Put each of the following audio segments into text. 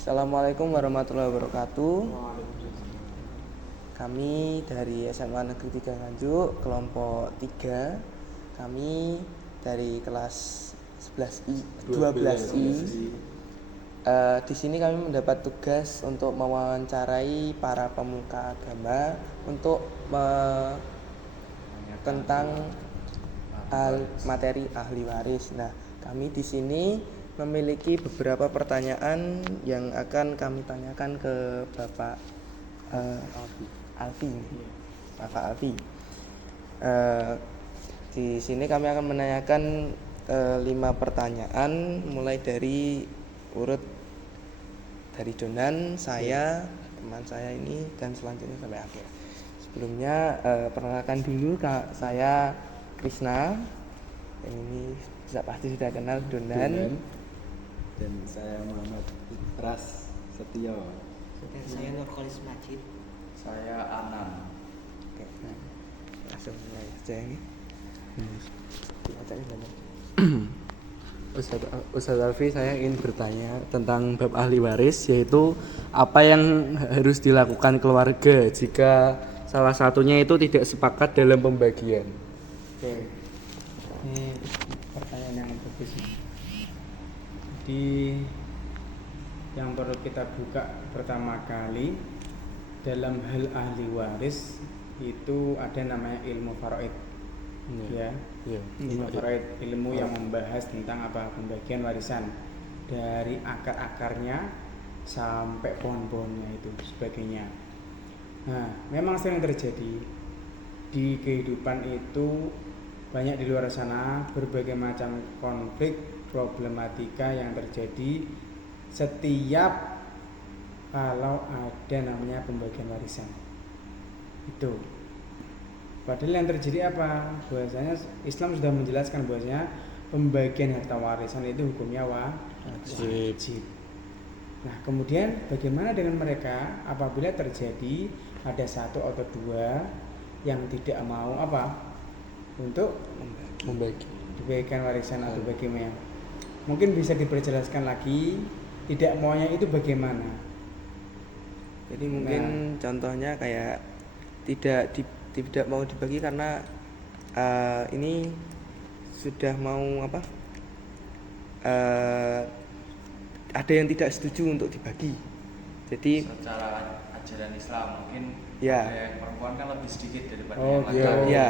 Assalamualaikum warahmatullahi wabarakatuh. Kami dari SMA Negeri 3 Nganjuk, kelompok 3. Kami dari kelas 11I, 12I. Di sini kami mendapat tugas untuk mewawancarai para pemuka agama untuk tentang materi ahli waris. Nah, kami di sini memiliki beberapa pertanyaan yang akan kami tanyakan ke Bapak Alfi. Bapak Alfi. Di sini kami akan menanyakan 5 pertanyaan, mulai dari urut dari Donan, saya, teman saya ini, dan selanjutnya sampai akhir. Sebelumnya perkenalkan dulu, Kak, saya Krisna. Yang ini pasti sudah kenal, Donan. Dan saya Muhammad Ras Setio. Dan saya Nurkholis Majid. Saya Anan. Oke, nah, langsung mulai saja ini. Ustaz Alfi, saya ingin bertanya tentang bab ahli waris, yaitu apa yang harus dilakukan keluarga jika salah satunya itu tidak sepakat dalam pembagian. Oke, ini pertanyaan yang bagus. Jadi yang perlu kita buka pertama kali dalam hal ahli waris itu ada namanya ilmu faraid. Ilmu faraid, ilmu yang membahas tentang pembagian warisan dari akar-akarnya sampai pohon-pohonnya itu sebagainya. Nah, memang sering terjadi di kehidupan itu, banyak di luar sana berbagai macam konflik, problematika yang terjadi setiap kalau ada namanya pembagian warisan itu. Padahal yang terjadi apa? Bahwasanya Islam sudah menjelaskan bahwasanya pembagian harta warisan itu hukumnya wajib. Nah, kemudian bagaimana dengan mereka apabila terjadi ada satu atau dua yang tidak mau untuk dibagikan warisan atau bagaimana? Mungkin bisa diperjelaskan lagi, tidak maunya itu bagaimana? Jadi mungkin contohnya kayak tidak mau dibagi karena ini sudah mau ada yang tidak setuju untuk dibagi. Jadi Secara ajaran Islam mungkin ya, ada yang perempuan kan lebih sedikit daripada Oh, yang laki-laki. ya.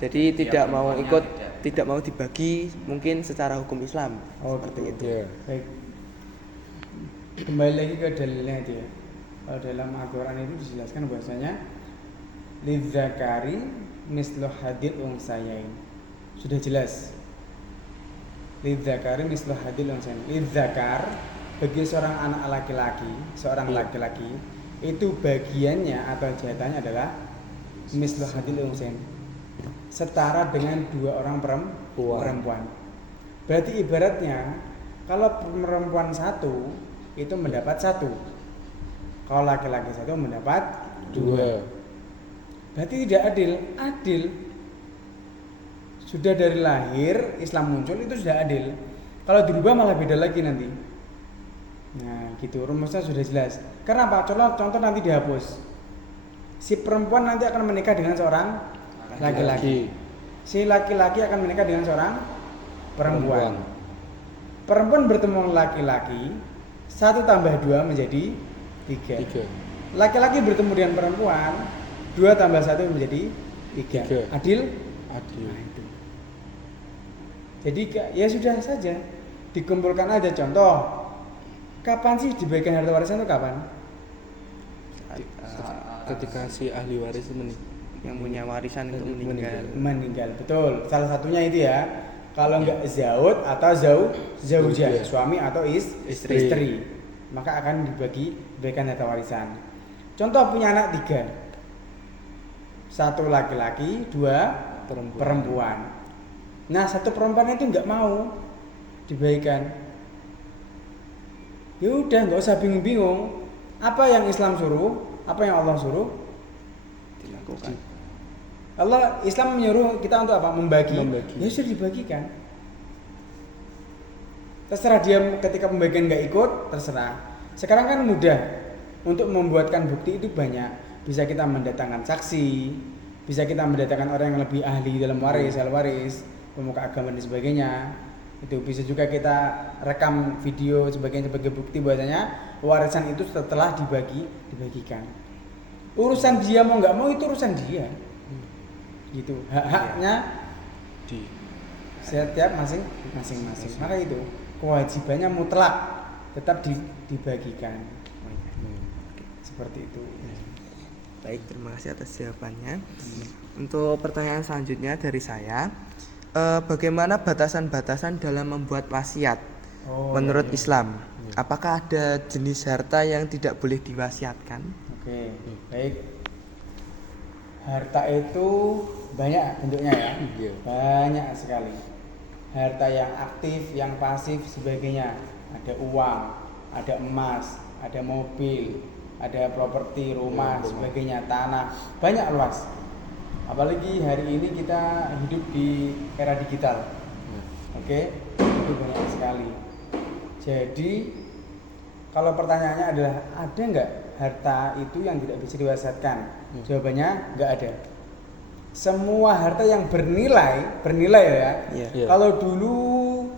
Jadi tidak mau ikut, tidak. tidak mau dibagi mungkin secara hukum Islam. Seperti itu. Baik. Kembali lagi ke dalilnya itu ya. Kalau dalam Al-Quran itu dijelaskan bahwasanya lidzakari mislu hadil unsayain. Sudah jelas. Lidzakari mislu hadil unsayain. Lidzakar bagi seorang anak laki-laki, laki-laki itu bagiannya atau jatahnya adalah mislu hadil unsayain, setara dengan 2 orang perempuan. Berarti ibaratnya kalau perempuan 1 itu mendapat 1, kalau laki-laki 1 mendapat 2. Berarti tidak adil. Sudah dari lahir Islam muncul itu sudah adil. Kalau dirubah malah beda lagi nanti. Nah, gitu, rumusnya sudah jelas. Karena apa? Contoh nanti dihapus. Si perempuan nanti akan menikah dengan seorang laki-laki. Si laki-laki akan menikah dengan seorang perempuan. Perempuan bertemu laki-laki, 1 tambah 2 menjadi 3. Laki-laki bertemu dengan perempuan, 2 tambah 1 menjadi 3. Adil? Nah, itu. Jadi ya sudah saja, dikumpulkan aja. Contoh, kapan sih dibagikan harta warisan itu kapan? Ketika si ahli waris yang punya warisan itu meninggal, betul. Salah satunya itu ya. Kalau enggak zaud atau zaujah, suami atau istri, maka akan dibagikan harta warisan. Contoh, punya anak 3, 1 laki-laki, 2 perempuan. Nah, 1 perempuan itu enggak mau dibagikan. Ya udah, enggak usah bingung-bingung. Apa yang Islam suruh, apa yang Allah suruh dilakukan. Islam menyuruh kita untuk membagi. Ya sudah dibagikan. Terserah dia ketika pembagian nggak ikut, terserah. sekarang kan mudah untuk membuatkan bukti itu banyak. Bisa kita mendatangkan saksi, bisa kita mendatangkan orang yang lebih ahli dalam waris, ahli waris, pemuka agama dan sebagainya. Itu bisa juga kita rekam video sebagai bukti bahwasanya warisan itu setelah dibagikan. Urusan dia mau nggak mau itu urusan dia. Gitu. Hak-haknya Di setiap masing-masing. Maka itu kewajibannya mutlak tetap dibagikan. Seperti itu. Baik, terima kasih atas jawabannya. Untuk pertanyaan selanjutnya dari saya, bagaimana batasan-batasan dalam membuat wasiat menurut Islam? Apakah ada jenis harta yang tidak boleh diwasiatkan? Oke, baik. Harta itu banyak bentuknya ya. Banyak sekali. Harta yang aktif, yang pasif sebagainya. Ada uang, ada emas, ada mobil, ada properti, rumah, sebagainya, tanah, banyak luas. Apalagi hari ini kita hidup di era digital. Oke, itu banyak sekali. Jadi kalau pertanyaannya adalah ada nggak harta itu yang tidak bisa diwasiatkan? Jawabannya nggak ada. Semua harta yang bernilai ya. Iya. Kalau dulu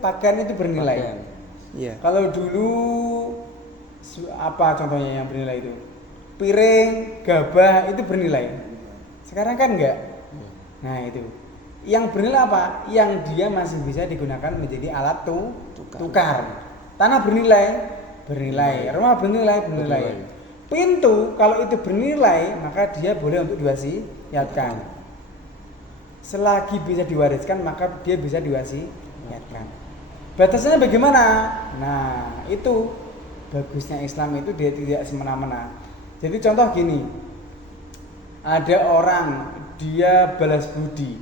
pakaian itu bernilai. Iya. Kalau dulu apa contohnya yang bernilai itu? Piring, gabah itu bernilai. Sekarang kan enggak. Nah itu. Yang bernilai apa? Yang dia masih bisa digunakan menjadi alat tukar. Tanah bernilai. Rumah bernilai. Pintu kalau itu bernilai maka dia boleh untuk diwasiatkan. Selagi bisa diwariskan maka dia bisa diwasiatkan. Batasannya bagaimana? Nah itu bagusnya Islam itu dia tidak semena-mena. Jadi contoh gini, ada orang dia balas budi,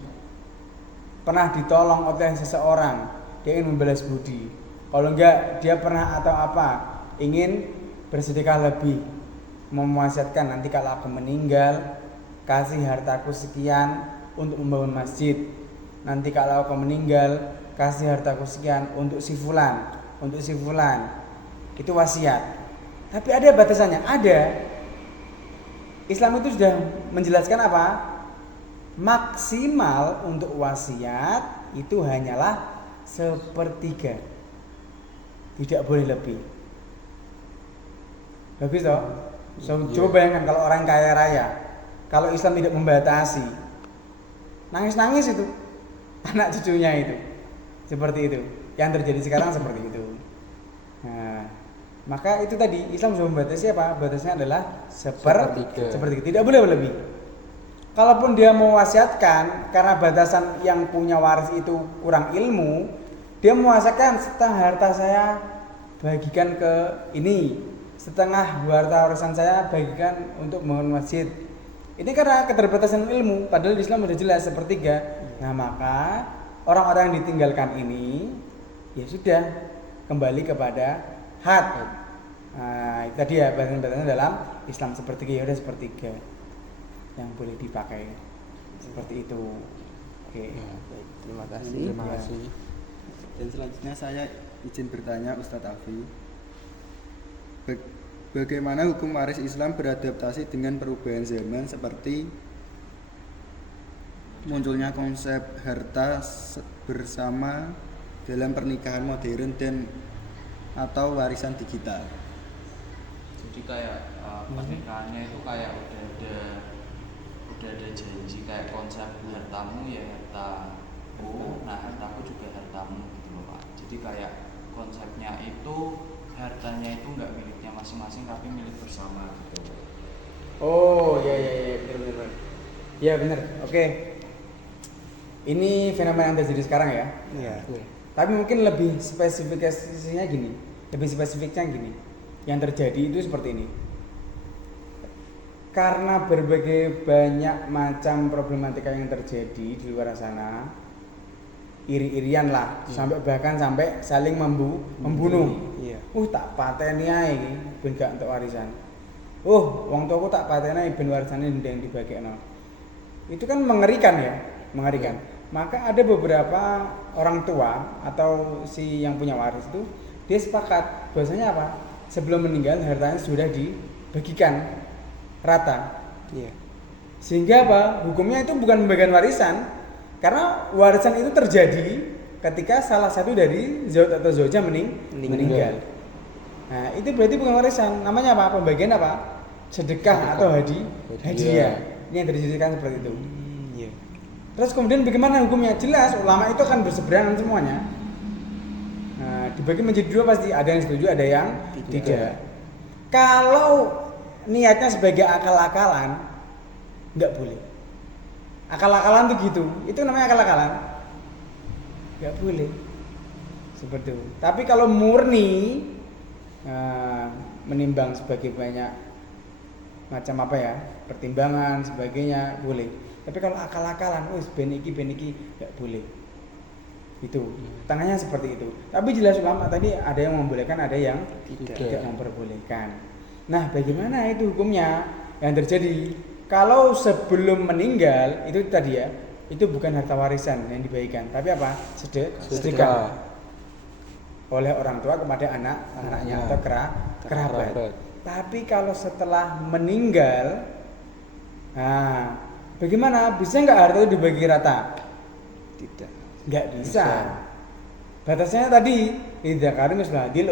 pernah ditolong oleh seseorang, dia ingin membalas budi. Kalau enggak dia pernah atau apa ingin bersedekah lebih, mewasiatkan nanti kalau aku meninggal kasih hartaku sekian untuk membangun masjid. Nanti kalau aku meninggal kasih hartaku sekian untuk si fulan. Itu wasiat. Tapi ada batasannya, ada. Islam itu sudah menjelaskan apa? Maksimal untuk wasiat itu hanyalah 1/3. Tidak boleh lebih. Bagus toh? Coba bayangkan kalau orang kaya raya, kalau Islam tidak membatasi, nangis-nangis itu anak cucunya itu. Seperti itu. Yang terjadi sekarang seperti itu. Nah, maka itu tadi Islam sudah membatasi apa? Batasnya adalah 1/3. Tidak boleh lebih. Kalaupun dia mau wasiatkan karena batasan yang punya waris itu kurang ilmu, dia mewasiatkan setengah harta saya bagikan ke ini, setengah harta warisan saya bagikan untuk membangun masjid. Ini karena keterbatasan ilmu, padahal di Islam sudah jelas 1/3. Nah, maka orang-orang yang ditinggalkan ini ya sudah kembali kepada had. Nah, itu tadi ya batasan-batasan dalam Islam 1/3, ya udah 1/3 yang boleh dipakai seperti itu. Oke. Baik, terima kasih. Terima kasih. Dan selanjutnya saya izin bertanya Ustadz Afi. Bagaimana hukum waris Islam beradaptasi dengan perubahan zaman seperti munculnya konsep harta bersama dalam pernikahan modern dan atau warisan digital? Jadi kayak pernikahannya itu kayak udah ada janji kayak konsep hartamu ya hartaku, nah hartaku juga hartamu gitu loh Pak. Jadi kayak konsepnya itu hartanya itu nggak miliknya masing-masing tapi milik bersama gitu. Oh ya benar. Ya benar. Oke. Ini fenomena yang terjadi sekarang ya. Iya. Tapi mungkin lebih spesifikasinya gini. Lebih spesifiknya gini. Yang terjadi itu seperti ini. Karena berbagai banyak macam problematika yang terjadi di luar sana, iri-irian lah, bahkan sampai saling membunuh. Iya. Tak pateni ae iki ben gak entuk warisan. Wong tuaku tak pateni ben warisane ndang dibagekno. Itu kan mengerikan ya, mengerikan. Maka ada beberapa orang tua atau si yang punya waris itu dia sepakat bahwasanya apa? sebelum meninggal hartanya sudah dibagikan rata. Iya. Sehingga apa? Hukumnya itu bukan pembagian warisan, karena warisan itu terjadi ketika salah satu dari zauj atau zauja meninggal. Nah, itu berarti bukan warisan. Namanya apa? Pembagian apa? Sedekah atau hadiah. Ini yang dijadikan seperti itu. Iya. Terus kemudian bagaimana hukumnya? Jelas ulama itu kan berseberangan semuanya. Nah, dibagi menjadi dua pasti, ada yang setuju, ada yang tidak. Kalau niatnya sebagai akal-akalan, nggak boleh. Akal-akalan tuh gitu, itu namanya akal-akalan, nggak boleh. Seperti itu. Tapi kalau murni menimbang sebagai banyak macam apa ya, pertimbangan sebagainya boleh. Tapi kalau akal-akalan, beniki nggak boleh. Itu tangannya seperti itu. Tapi jelas ulama tadi ada yang membolehkan, ada yang tidak memperbolehkan. Nah, bagaimana itu hukumnya yang terjadi? Kalau sebelum meninggal itu tadi ya, itu bukan harta warisan yang dibagikan, tapi apa? Sedekah oleh orang tua kepada anaknya atau kerabat. Tapi kalau setelah meninggal, nah, bagaimana? Bisa nggak harta itu dibagi rata? Tidak. Nggak bisa. Batasnya tadi, idza kana mislu hadil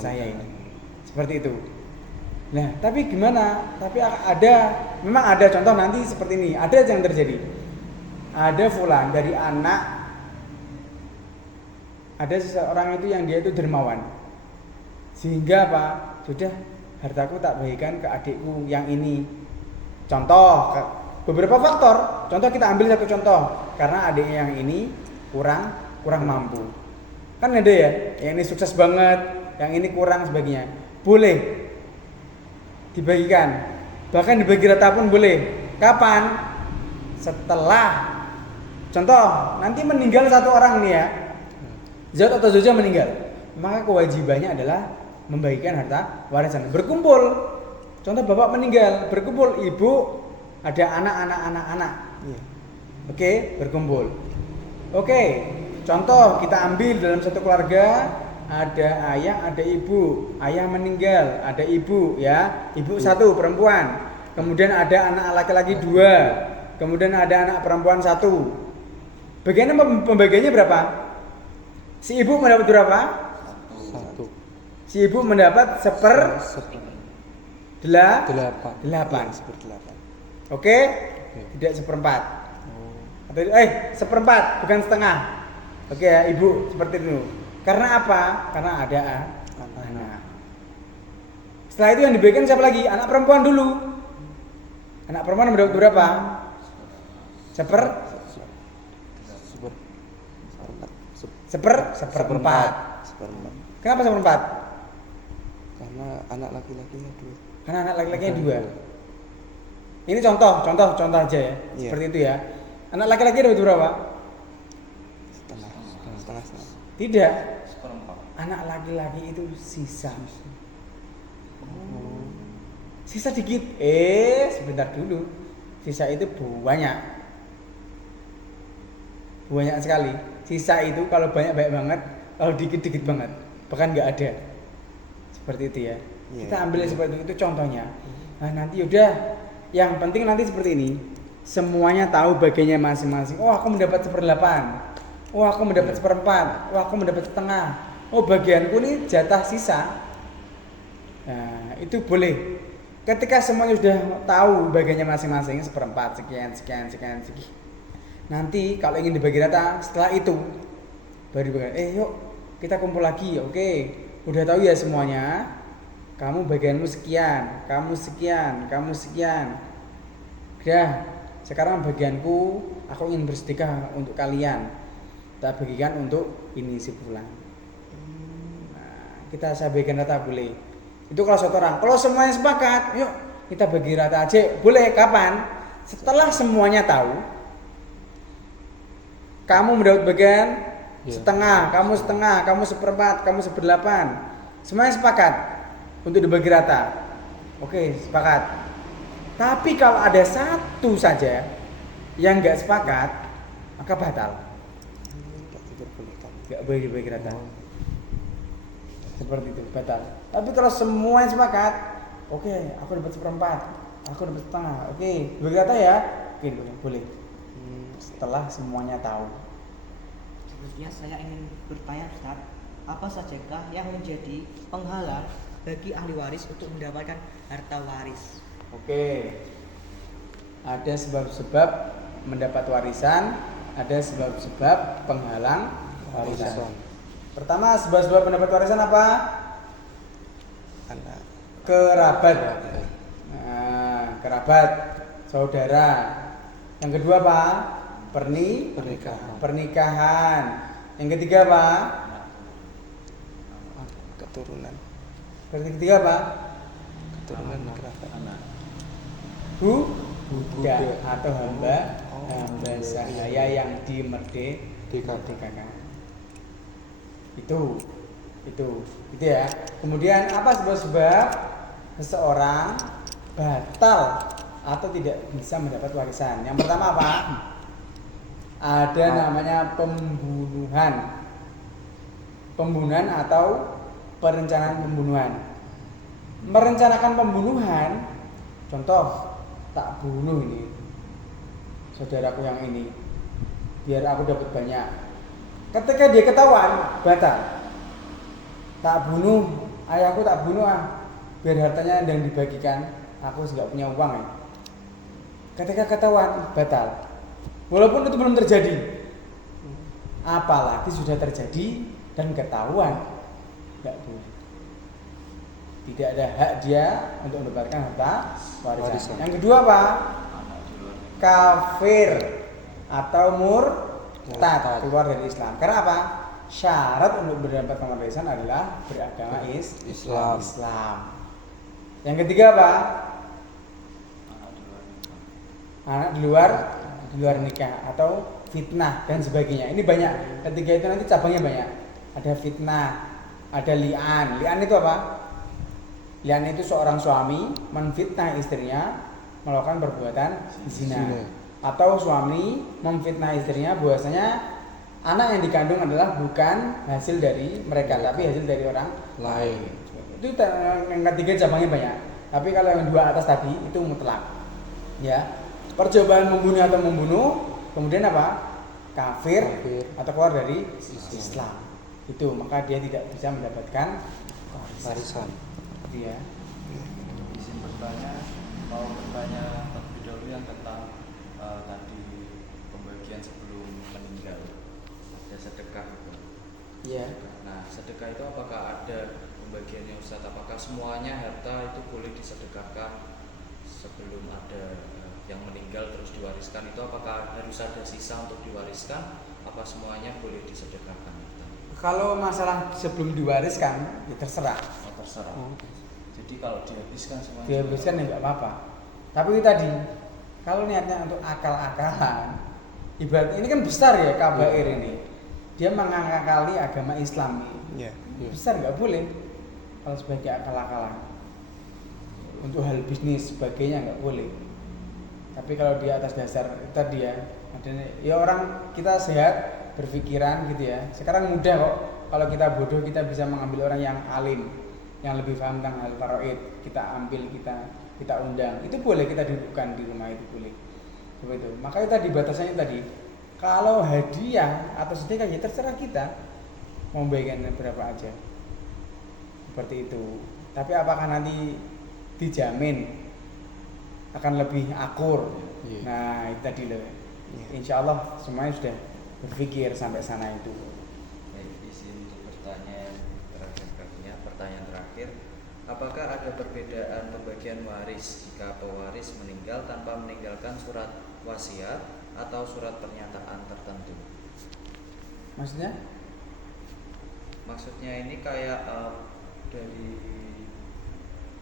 saya ini. Seperti itu. Nah, tapi gimana? Tapi memang ada contoh nanti seperti ini. Ada yang terjadi. Ada fulan dari anak, ada seseorang itu yang dia itu dermawan. Sehingga apa? Sudah, hartaku tak bagikan ke adikku yang ini. Contoh, beberapa faktor. Contoh kita ambil satu contoh. Karena adiknya yang ini kurang mampu. Kan ada ya, yang ini sukses banget, yang ini kurang sebagainya. Boleh dibagikan, bahkan dibagi rata pun boleh. Kapan? Setelah, contoh nanti meninggal satu orang nih ya, zauj atau zauja meninggal, maka kewajibannya adalah membagikan harta warisan. Berkumpul, contoh bapak meninggal, berkumpul, ibu, ada anak. Oke, berkumpul. Oke, contoh kita ambil dalam satu keluarga, ada ayah, ada ibu. Ayah meninggal, ada ibu ya. Ibu satu perempuan. Kemudian ada anak laki-laki 2. Kemudian ada anak perempuan 1. Bagaimana pembagiannya berapa? Si ibu mendapat berapa? 1. Si ibu mendapat 1/8. Oke? Tidak 1/4. Atau seperempat, bukan setengah. Oke ya, ibu seperti itu. Karena apa? Karena ada anak. Setelah itu yang dibagikan siapa lagi? Anak perempuan dulu. Anak perempuan mendapat berapa? Seperempat. Kenapa 1/4? Karena anak laki-lakinya 2. Karena anak laki-lakinya 2. Ini contoh aja ya. Iya. Seperti itu ya. Anak laki-laki dapat berapa? Setengah. Tidak. 1/4. Anak laki-laki itu sisa. Sisa dikit. Sebentar dulu. Sisa itu banyak sekali. Sisa itu kalau banyak banget, kalau dikit banget, bahkan nggak ada. Seperti itu ya. Kita ambil seperti itu contohnya. Nah, nanti udah, yang penting nanti seperti ini. Semuanya tahu bagiannya masing-masing. Oh, aku mendapat 1/8. Oh, aku mendapat 1/4. Oh, aku mendapat setengah. Oh, bagianku ini jatah sisa. Nah, itu boleh. Ketika semuanya sudah tahu bagiannya masing-masing, 1/4, sekian. Nanti kalau ingin dibagi rata, setelah itu baru dibagi. Yuk kita kumpul lagi. Oke, udah tahu ya semuanya. Kamu bagianmu sekian, kamu sekian. Udah, sekarang bagianku, aku ingin bersedekah untuk kalian. Tak bagikan untuk ini si fulan. Nah, saya bagikan rata boleh. Itu kalau satu orang. Kalau semuanya sepakat, yuk kita bagi rata aja. Boleh. Kapan? Setelah semuanya tahu. Kamu mendapat bagian setengah, kamu 1/4, kamu 1/8. Semuanya sepakat untuk dibagi rata. Oke, sepakat. Tapi kalau ada satu saja yang nggak sepakat, maka batal. Nggak boleh dibagi rata. Seperti itu, batal. Tapi kalau semuanya sepakat, oke, aku dapat seperempat, aku dapat setengah, oke, bagi rata ya, oke, boleh. Setelah semuanya tahu. Selanjutnya saya ingin bertanya Ustaz, apa sajakah yang menjadi penghalang bagi ahli waris untuk mendapatkan harta waris? Oke, ada sebab-sebab mendapat warisan, ada sebab-sebab penghalang warisan. Pertama, sebab-sebab mendapat warisan apa? Anak. Kerabat. Nah, kerabat, saudara. Yang kedua apa? Pernikahan. Pernikahan. Yang ketiga apa? Keturunan. Yang ketiga apa? Keturunan kerabat. Budak atau hamba sahaya yang dimerdekakan. Itu ya. Kemudian apa sebab-sebab seseorang batal atau tidak bisa mendapat warisan? Yang pertama apa? Ada namanya pembunuhan atau perencanaan pembunuhan. Merencanakan pembunuhan, contoh, tak bunuh ini saudaraku yang ini biar aku dapat banyak. Ketika dia ketahuan, batal. Tak bunuh ayahku, tak bunuh biar hartanya yang dibagikan, aku nggak punya uang ya. Ketika ketahuan, batal. Walaupun itu belum terjadi, apalagi sudah terjadi dan ketahuan, nggak boleh. Tidak ada hak dia untuk mendapatkan harta warisan. Yang kedua apa? Kafir atau murtad, keluar dari Islam. Karena apa? Syarat untuk mendapatkan warisan adalah beragama Islam. Yang ketiga apa? Anak di luar nikah atau fitnah dan sebagainya. Ini banyak. Ketiga itu nanti cabangnya banyak. Ada fitnah, ada li'an. Li'an itu apa? Li'an itu seorang suami menfitnah istrinya melakukan perbuatan zina. Atau suami memfitnah istrinya bahwasanya anak yang dikandung adalah bukan hasil dari mereka tapi hasil dari orang lain. Itu yang ketiga cabangnya banyak. Tapi kalau yang dua atas tadi itu mutlak. Ya. Percobaan membunuh, kemudian apa? Kafir atau keluar dari Islam. Itu maka dia tidak bisa mendapatkan warisan. Itu ya. Izin bertanya, mau bertanya terlebih dahulu yang tentang tadi pembagian sebelum meninggal, ada sedekah itu. Iya. Nah, sedekah itu apakah ada pembagiannya Ustaz? Apakah semuanya harta itu boleh disedekahkan sebelum ada yang meninggal terus diwariskan? Itu apakah harus ada sisa untuk diwariskan? Apa semuanya boleh disedekahkan? Kalau masalah sebelum diwariskan, ya terserah. Oh, terserah. Jadi kalau dihabiskan semuanya. Dihabiskan ya nggak apa-apa. Tapi itu tadi, kalau niatnya untuk akal-akalan, ibarat ini kan besar ya kabair ini. Dia mengakali agama Islam ini. Besar nggak boleh. Kalau sebagai akal-akalan, untuk hal bisnis sebagainya nggak boleh. Tapi kalau di atas dasar tadi ya, ya orang kita sehat berpikiran gitu ya. Sekarang mudah kok. Kalau kita bodoh kita bisa mengambil orang yang alim, yang lebih paham tentang hal faraid. Kita ambil, kita undang. Itu boleh kita dudukkan di rumah, itu boleh. Seperti itu. Makanya tadi batasannya tadi, kalau hadiah atau sedekah ya terserah kita mau bagikan berapa aja. Seperti itu. Tapi apakah nanti dijamin akan lebih akur? Nah itu tadi loh. Insya Allah semuanya sudah berpikir sampai sana itu. Baik, izin untuk bertanya pertanyaan terakhir, apakah ada perbedaan pembagian waris jika pewaris meninggal tanpa meninggalkan surat wasiat atau surat pernyataan tertentu? Maksudnya ini kayak dari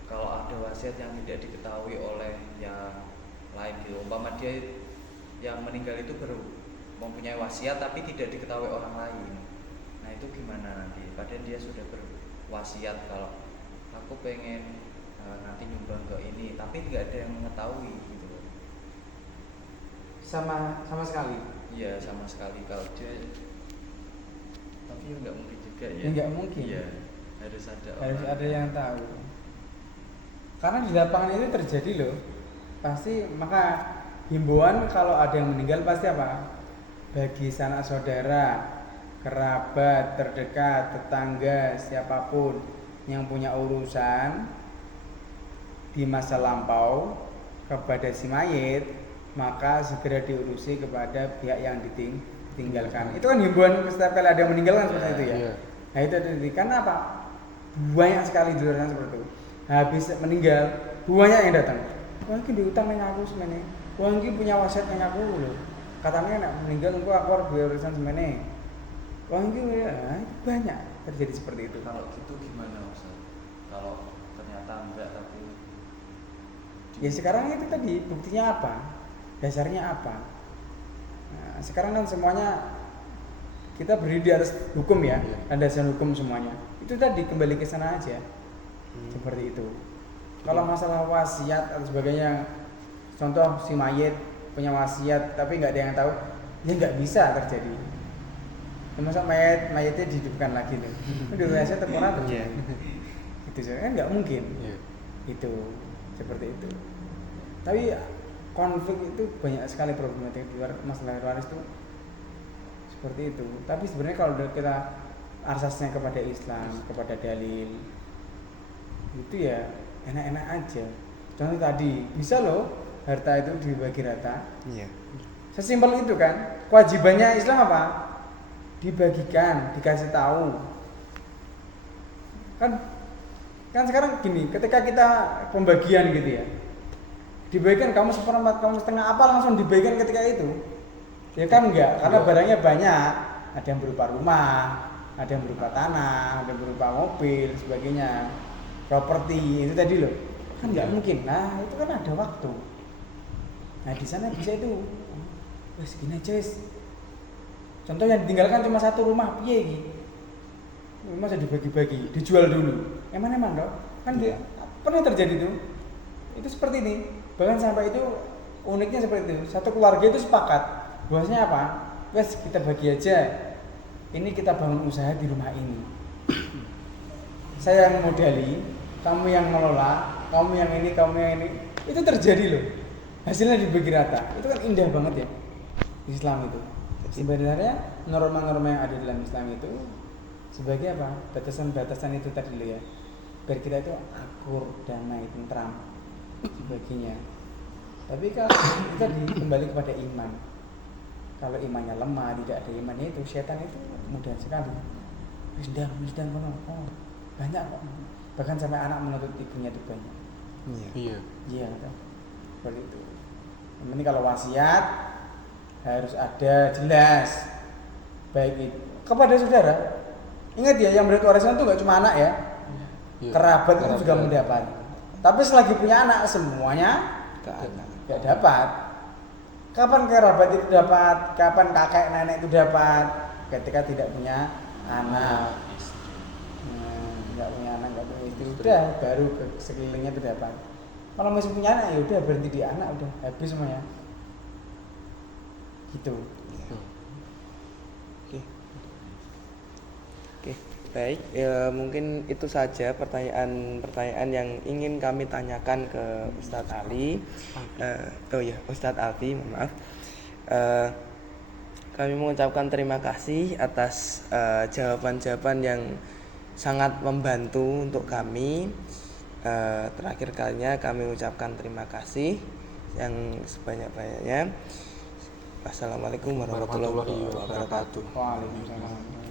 kalau ada wasiat yang tidak diketahui oleh yang lain gitu, umpama dia yang meninggal itu baru mempunyai wasiat tapi tidak diketahui orang lain, nah itu gimana nanti? Padahal dia sudah berwasiat kalau aku pengen nanti nyumbang ke ini, tapi nggak ada yang mengetahui gitu. Sama sekali. Iya sama sekali kalau dia, tapi ya nggak mungkin juga ya. Nggak mungkin. Iya. harus ada harus orang. ada yang tahu, karena di lapangan itu terjadi loh pasti. Maka himbauan kalau ada yang meninggal pasti apa, bagi sanak saudara, kerabat terdekat, tetangga, siapapun yang punya urusan di masa lampau kepada si mayit, maka segera diurusi kepada pihak yang ditinggalkan. Itu kan himbauan setiap kali ada yang meninggal kan seperti itu ya. Iya. Nah itu tadi, karena apa? Banyak sekali di luar sana seperti itu. Habis meninggal, banyak yang datang. Wah ini diutang nang aku semene. Wah ini punya wasiat nang aku loh. Katanya nak meninggal aku harus bayar urusan semene. Wah ini ya, banyak terjadi seperti itu. Kalau gitu gimana Ustaz? Kalau ternyata enggak tapi Ya sekarang itu tadi buktinya apa? Dasarnya apa? Nah, sekarang kan semuanya kita berdiri di atas hukum ya, landasan hukum semuanya. Itu tadi kembali ke sana aja. Seperti itu. Kalau masalah wasiat atau sebagainya, contoh si mayit punya wasiat tapi nggak ada yang tahu, ya nggak bisa terjadi. Ya, masa mayitnya dihidupkan lagi nih? Udah wasiat terpurah tuh. Iya. Itu kan nggak mungkin. Iya. Itu seperti itu. Tapi konflik itu banyak sekali problematik di luar masalah waris itu seperti itu. Tapi sebenarnya kalau kita asasnya kepada Islam, kepada dalil, itu ya enak-enak aja. Contoh tadi bisa loh harta itu dibagi rata. Iya. Sesimpel itu kan. Kewajibannya Islam apa? Dibagikan, dikasih tahu. Kan sekarang gini, ketika kita pembagian gitu ya, dibagikan kamu seperempat, kamu setengah, apa langsung dibagikan ketika itu? Ya kan enggak, karena barangnya banyak. Ada yang berupa rumah, ada yang berupa tanah, ada yang berupa mobil, sebagainya, properti itu tadi loh. Kan enggak mungkin. Nah itu kan ada waktu. Nah di sana bisa itu, wes gini aja wes. Contoh yang ditinggalkan cuma satu rumah, piye gitu. Masa dibagi-bagi, dijual dulu. Emang dok? Kan dia pernah terjadi tuh. Itu seperti ini. Bahkan sampai itu uniknya seperti itu. Satu keluarga itu sepakat. Bahwasanya apa? Wes kita bagi aja. Ini kita bangun usaha di rumah ini. Saya yang modali, kamu yang ngelola, kamu yang ini, kamu yang ini. Itu terjadi loh. Hasilnya dibagi rata. Itu kan indah banget ya. Islam itu. Sebenarnya norma-norma yang ada dalam Islam itu sebagai apa? Batasan-batasan itu tadi loh ya. Biar kita itu akur, damai, tentram, sebagainya. Tapi kalau kita kembali kepada iman. Kalau imannya lemah, tidak ada imannya itu, setan itu mudah sekali. Wisdam kono. Oh, banyak kok. Bahkan sampai anak menuntut ibunya itu banyak. Iya. Iya, kan? Seperti itu. Yang penting kalau wasiat harus ada jelas. Baik itu kepada saudara. Ingat ya, yang berhak warisan itu nggak cuma anak ya, kerabat itu juga mendapat. Tapi selagi punya anak semuanya Ke anak. nggak dapat. Kapan kerabat itu dapat? Kapan kakek nenek itu dapat? Ketika tidak punya anak. Nggak punya anak, nggak punya istri, udah baru ke sekelilingnya itu dapat. Kalau masih punya anak ya udah berhenti di anak, udah habis semuanya. Gitu. Oke, baik. Mungkin itu saja pertanyaan-pertanyaan yang ingin kami tanyakan ke Ustadz Ali. Ustadz Alfi, mohon maaf. Kami mengucapkan terima kasih atas jawaban-jawaban yang sangat membantu untuk kami. Terakhir kalinya kami ucapkan terima kasih yang sebanyak-banyaknya. Wassalamualaikum warahmatullahi wabarakatuh. Waalaikumsalam.